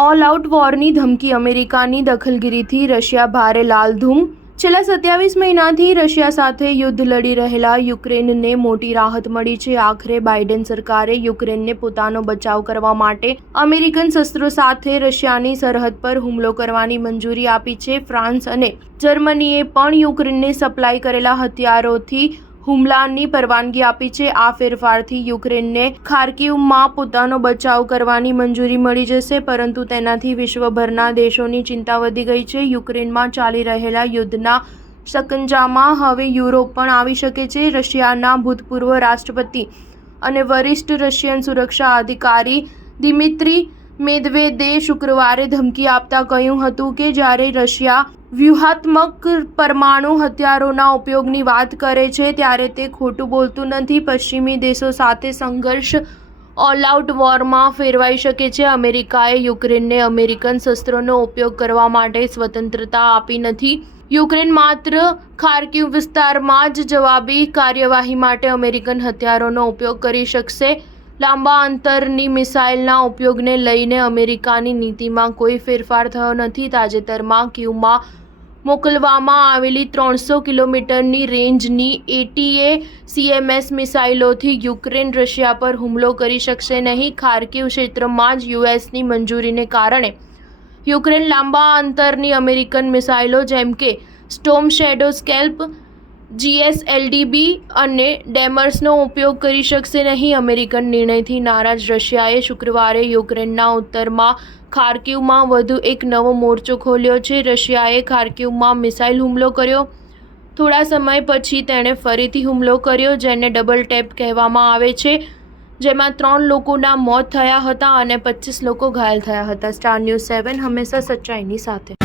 All out વોરની ધમકી, અમેરિકાની દખલગીરીથી Russia ભારે લાલધૂમ। છેલ્લા 27 મહિનાથી રશિયા સાથે યુદ્ધ લડી રહેલા યુક્રેનને મોટી રાહત મળી છે। આખરે બાઇડેન સરકારે યુક્રેનને પોતાનો બચાવ કરવા માટે અમેરિકન શસ્ત્રો સાથે રશિયાની સરહદ પર હુમલો કરવાની મંજૂરી આપી છે। ફ્રાન્સ અને જર્મનીએ પણ યુક્રેનને સપ્લાય કરેલા હથિયારોથી હુમલાની પરવાનગી આપી છે। આ ફેરફારથી યુક્રેનને ખાર્કિવમાં પોતાનો બચાવ કરવાની મંજૂરી મળી જશે, પરંતુ તેનાથી વિશ્વભરના દેશોની ચિંતા વધી ગઈ છે। યુક્રેનમાં ચાલી રહેલા યુદ્ધના સકંજામાં હવે યુરોપ પણ આવી શકે છે। રશિયાના ભૂતપૂર્વ રાષ્ટ્રપતિ અને વરિષ્ઠ રશિયન સુરક્ષા અધિકારી દિમિત્રી મેદવેદેવે શુક્રવારે ધમકી આપતા કહ્યું હતું કે જ્યારે રશિયા વ્યૂહાત્મક પરમાણુ હથિયારોના ઉપયોગની વાત કરે છે ત્યારે તે ખોટું બોલતું નથી। પશ્ચિમી દેશો સાથે સંઘર્ષ ઓલ આઉટ વોરમાં ફેરવાઈ શકે છે। અમેરિકાએ યુક્રેનને અમેરિકન શસ્ત્રોનો ઉપયોગ કરવા માટે સ્વતંત્રતા આપી નથી। યુક્રેન માત્ર ખાર્કિવ વિસ્તારમાં જ જવાબી કાર્યવાહી માટે અમેરિકન હથિયારોનો ઉપયોગ કરી શકશે। લાંબા અંતરની મિસાઇલના ઉપયોગને લઈને અમેરિકાની નીતિમાં કોઈ ફેરફાર થયો નથી। તાજેતરમાં કીવમાં મોકલવામાં આવેલી 300 કિલોમીટરની રેન્જની ATACMS મિસાઇલોથી યુક્રેન રશિયા પર હુમલો કરી શકશે નહીં। ખાર્કિવ ક્ષેત્રમાં જ યુએસની મંજૂરીને કારણે યુક્રેન લાંબા અંતરની અમેરિકન મિસાઇલો જેમ કે સ્ટોર્મ શેડો, સ્કેલ્પ, GSLDB અને ડેમર્સનો ઉપયોગ કરી શકશે નહીં। અમેરિકન નિર્ણયથી નારાજ રશિયાએ શુક્રવારે યુક્રેનના ઉત્તરમાં ખાર્કિવમાં વધુ એક નવો મોરચો ખોલ્યો છે। રશિયાએ ખાર્કિવમાં મિસાઇલ હુમલો કર્યો। થોડા સમય પછી તેણે ફરીથી હુમલો કર્યો, જેને ડબલ ટેપ કહેવામાં આવે છે, જેમાં 3 લોકોના મોત થયા હતા અને 25 લોકો ઘાયલ થયા હતા। સ્ટાર ન્યૂઝ 7 હંમેશા સચ્ચાઈની સાથે।